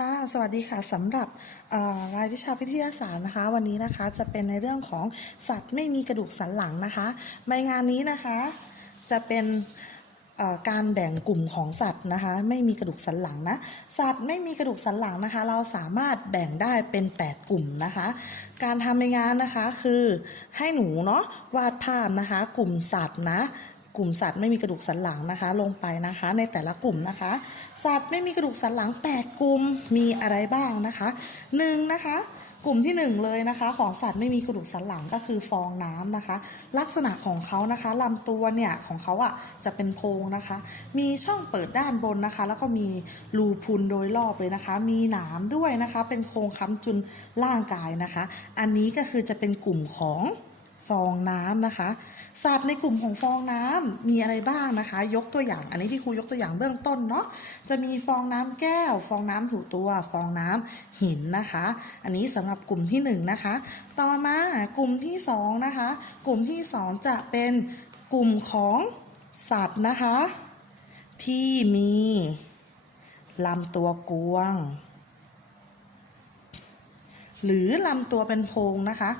ค่ะ สวัสดีค่ะสำหรับรายวิชาวิทยาศาสตร์นะคะ วันนี้นะคะจะเป็นในเรื่องของสัตว์ไม่มีกระดูกสันหลังนะคะในงานนี้นะคะ จะเป็นการแบ่งกลุ่มของสัตว์นะคะ ไม่มีกระดูกสันหลังนะสัตว์ไม่มีกระดูกสันหลังนะคะ เราสามารถแบ่งได้เป็น 8 กลุ่มนะคะ การทำในงานนะคะคือให้หนูเนาะวาดภาพนะคะ กลุ่มสัตว์นะ กลุ่มสัตว์ไม่มีกระดูกสันหลังนะคะ ลงไปนะคะ ในแต่ละกลุ่มนะคะ สัตว์ไม่มีกระดูกสันหลังแปดกลุ่มมีอะไรบ้างนะคะหนึ่งนะคะกลุ่มที่หนึ่งเลยนะคะ ของสัตว์ไม่มีกระดูกสันหลังก็คือฟองน้ำนะคะ ลักษณะของเขานะคะลำตัวเนี่ยของเขาอะจะเป็นโพรงนะคะ มีช่องเปิดด้านบนนะคะ แล้วก็มีรูพุนโดยรอบเลยนะคะ มีหนามด้วยนะคะ เป็นโครงค้ำจุนร่างกายนะคะ อันนี้ก็คือจะเป็นกลุ่มของ ฟองน้ำนะคะ สัตว์ในกลุ่มของฟองน้ำมีอะไรบ้างนะคะ ยกตัวอย่าง อันนี้ที่ครูยกตัวอย่างเบื้องต้นเนาะ จะมีฟองน้ำแก้ว ฟองน้ำถูตัว ฟองน้ำหินนะคะ อันนี้สำหรับกลุ่มที่หนึ่งนะคะ ต่อมากลุ่มที่สองนะคะ กลุ่มที่สองจะเป็นกลุ่มของสัตว์นะคะ ที่มีลำตัวกวง หรือลำตัวเป็นโพงนะคะ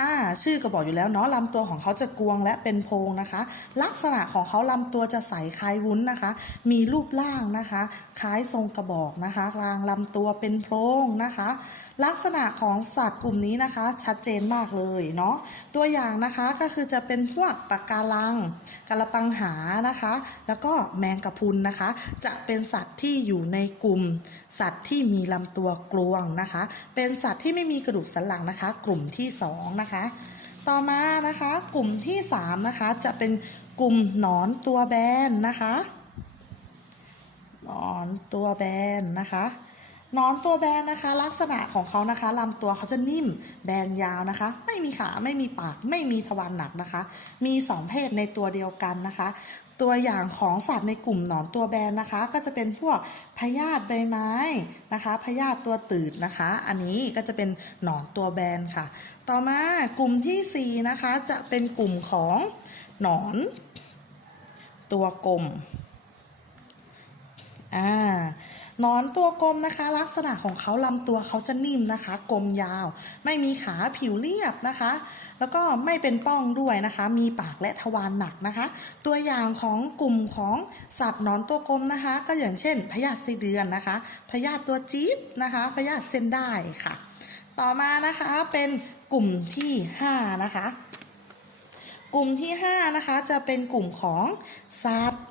อ่าชื่อก็บอกอยู่แล้วเนาะลำตัวของเขาจะกวงและเป็นโพรงนะคะ ลักษณะของเขาลำตัวจะใสคล้ายวุ้นนะคะ มีรูปร่างนะคะ คล้ายทรงกระบอกนะคะกลางลำตัวเป็นโพรงนะคะ ลักษณะของสัตว์กลุ่มนี้นะคะ ชัดเจนมากเลยเนาะตัวอย่างนะคะก็คือจะเป็นพวกปะการังกระปังหานะคะ แล้วก็แมงกะพุนนะคะ จะเป็นสัตว์ที่อยู่ในกลุ่ม สัตว์ที่มีลำตัวกลวงนะคะ เป็นสัตว์ที่ไม่มีกระดูกสันหลังนะคะ กลุ่มที่สองนะคะ ต่อมานะคะกลุ่มที่สามนะคะจะเป็นกลุ่มหนอนตัวแบนนะคะ หนอนตัวแบนนะคะ นอนตัวแบนนะคะ ลักษณะของเขานะคะลำตัวเขาจะนิ่มแบนยาวนะคะ ไม่มีขาไม่มีปากไม่มีทวารหนักนะคะ มีสองเพศในตัวเดียวกันนะคะ ตัวอย่างของสัตว์ในกลุ่มหนอนตัวแบนนะคะ ก็จะเป็นพวกพยาธิใบไม้นะคะพยาธิตัวตืดนะคะ อันนี้ก็จะเป็นหนอนตัวแบนค่ะ ต่อมากลุ่มที่สี่นะคะจะเป็นกลุ่มของหนอนตัวกลมอ่า นอนตัวกลมนะคะ ลักษณะของเขาลำตัวเขาจะนิ่มนะคะ กลมยาว ไม่มีขาผิวเรียบนะคะ แล้วก็ไม่เป็นป้องด้วยนะคะ มีปากและทวารหนักนะคะ ตัวอย่างของกลุ่มของสัตว์นอนตัวกลมนะคะ ก็อย่างเช่นพยาธิไส้เดือนนะคะพยาธิตัวจี๊ดนะคะพยาธิเส้นได้ค่ะ ต่อมานะคะเป็นกลุ่มที่ห้านะคะ กลุ่มที่ห้านะคะ จะเป็นกลุ่มของสัตว์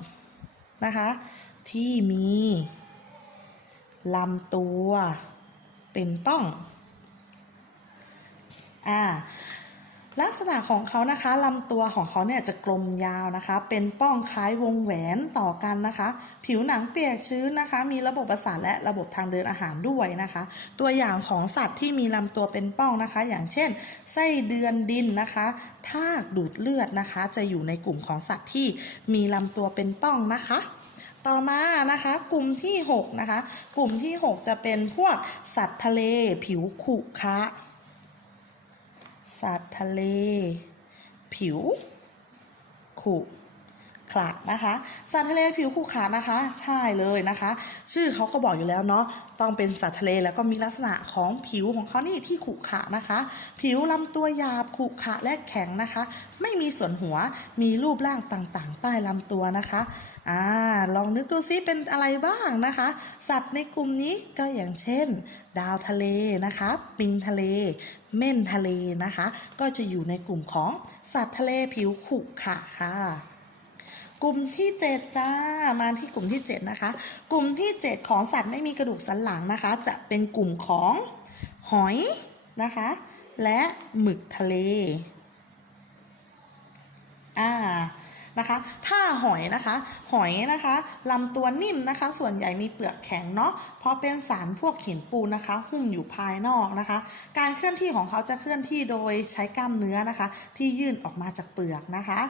นะคะ ที่มี ลำตัว เป็นป้อง อ่า ลักษณะของเขานะคะลำตัวของเขาเนี่ยจะกลมยาวนะคะ เป็นป้องคล้ายวงแหวนต่อกันนะคะ ผิวหนังเปียกชื้นนะคะ มีระบบประสาทและระบบทางเดินอาหารด้วยนะคะ ตัวอย่างของสัตว์ที่มีลำตัวเป็นป้องนะคะ อย่างเช่น ไส้เดือนดินนะคะทากดูดเลือดนะคะ จะอยู่ในกลุ่มของสัตว์ที่มีลำตัวเป็นป้องนะคะ ต่อมานะคะกลุ่มที่6นะคะกลุ่มที่ 6 จะเป็นพวกสัตว์ทะเลผิวขุขะสัตว์ทะเล ผิวขรุ ขระนะคะสัตว์ทะเลผิวขรุขระนะคะ ใช่เลยนะคะ ชื่อเขาก็บอกอยู่แล้วเนาะต้องเป็นสัตว์ทะเลแล้วก็มีลักษณะของผิวของเขานี่ที่ขรุขระนะคะ ผิวลำตัวหยาบขรุขระและแข็งนะคะ ไม่มีส่วนหัวมีรูปร่างต่างๆ ใต้ลำตัวนะคะอ่าลองนึกดูซิเป็นอะไรบ้างนะคะ สัตว์ในกลุ่มนี้ก็อย่างเช่น ดาวทะเลนะคะ ปิงทะเล เม่นทะเลนะคะ ก็จะอยู่ในกลุ่มของสัตว์ทะเลผิวขรุขระค่ะ กลุ่มที่ 7 จ้า มาที่กลุ่มที่ 7 นะคะ กลุ่มที่ 7 ของสัตว์ไม่มีกระดูกสันหลังนะคะ จะเป็นกลุ่มของหอยนะคะ และหมึกทะเล อ่านะคะ ถ้าหอยนะคะ หอยนะคะลำตัวนิ่มนะคะ ส่วนใหญ่มีเปลือกแข็งเนาะ เพราะเป็นสารพวกหินปูนนะคะ หุ้มอยู่ภายนอกนะคะ การเคลื่อนที่ของเขาจะเคลื่อนที่โดยใช้กล้ามเนื้อนะคะ ที่ยื่นออกมาจากเปลือกนะคะ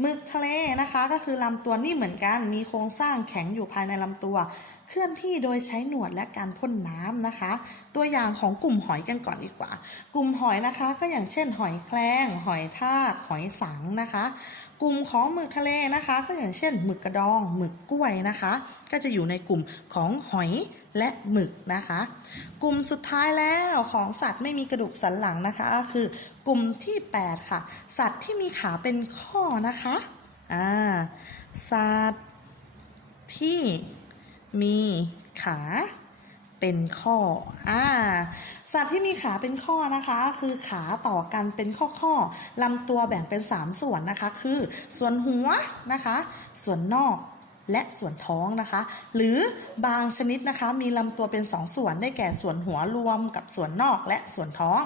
หมึกทะเลนะคะ ก็คือลำตัวนิ่มเหมือนกัน มีโครงสร้างแข็งอยู่ภายในลำตัวเคลื่อนที่โดยใช้หนวดและการพ่นน้ำนะคะ ตัวอย่างของกลุ่มหอยกันก่อนดีกว่า กลุ่มหอยนะคะก็อย่างเช่น หอยแครงหอยทากหอยสังนะคะ กลุ่มของหมึกทะเลนะคะ ก็อย่างเช่นหมึกกระดองหมึกกล้วยนะคะ ก็จะอยู่ในกลุ่มของหอยและหมึกนะคะ กลุ่มสุดท้ายแล้วของสัตว์ไม่มีกระดูกสันหลังนะคะ คือกลุ่มที่ 8 ค่ะ สัตว์ที่มีขาเป็นข้อนะคะอ่าสัตว์ที่ มีขาเป็นข้ออ่าสัตว์ที่มีขาเป็นข้อนะคะ คือขาต่อกันเป็นข้อข้อลำตัวแบ่งเป็น 3 ส่วนนะคะ คือส่วนหัวนะคะ ส่วนนอกและส่วนท้องนะคะ หรือบางชนิดนะคะ มีลำตัวเป็น 2 ส่วนได้แก่ส่วนหัวรวมกับส่วนนอกและส่วนท้อง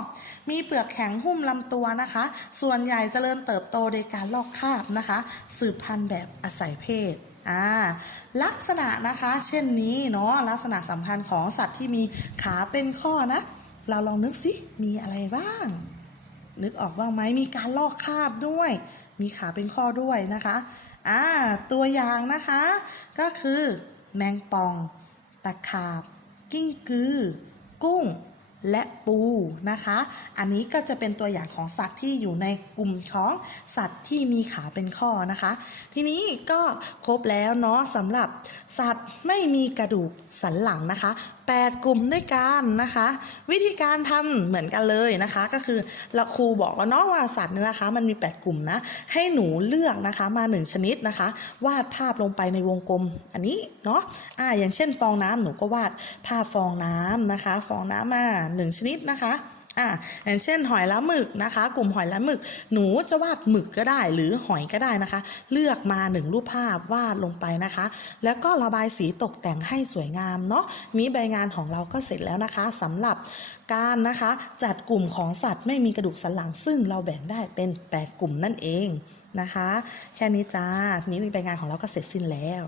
มีเปลือกแข็งหุ้มลำตัวนะคะ ส่วนใหญ่เจริญเติบโตโดยการลอกคราบนะคะ สืบพันธุ์แบบอาศัยเพศ อ่าลักษณะนะคะ เช่นนี้เนาะลักษณะสัมพันธ์ของสัตว์ที่มีขาเป็นข้อนะ เราลองนึกสิมีอะไรบ้าง นึกออกบ้างไหมมีการลอกคราบด้วย มีขาเป็นข้อด้วยนะคะอ่าตัวอย่างนะคะ ก็คือแมงป่อง ตะขาบ กิ้งกือ กุ้ง และปูนะคะ อันนี้ก็จะเป็นตัวอย่างของสัตว์ที่อยู่ในกลุ่มของสัตว์ที่มีขาเป็นข้อนะคะ ทีนี้ก็ครบแล้วเนาะสำหรับสัตว์ไม่มีกระดูกสันหลังนะคะ 8 กลุ่มด้วยกันนะคะ วิธีการทำเหมือนกันเลยนะคะ ก็คือเราครูบอกแล้วเนาะว่าสัตว์เนี่ยนะคะ มันมี 8 กลุ่มนะ ให้หนูเลือกนะคะมา 1 ชนิดนะคะ วาดภาพลงไปในวงกลมอันนี้เนาะอ่าอย่างเช่นฟองน้ำหนูก็วาดภาพฟองน้ำนะคะ ฟองน้ำมา 1 ชนิดนะคะ อ่าอย่างเช่น หอยละหมึกนะคะ กลุ่มหอยละหมึก หนูจะวาดหมึกก็ได้หรือหอยก็ได้นะคะ เลือกมาหนึ่งรูปภาพวาดลงไปนะคะ แล้วก็ระบายสีตกแต่งให้สวยงามเนาะนี้ใบงานของเราก็เสร็จแล้วนะคะสำหรับการนะคะ จัดกลุ่มของสัตว์ไม่มีกระดูกสันหลัง ซึ่งเราแบ่งได้เป็น 8 กลุ่มนั่นเองนะคะ แค่นี้จ้านี้ใบงานของเราก็เสร็จสิ้นแล้ว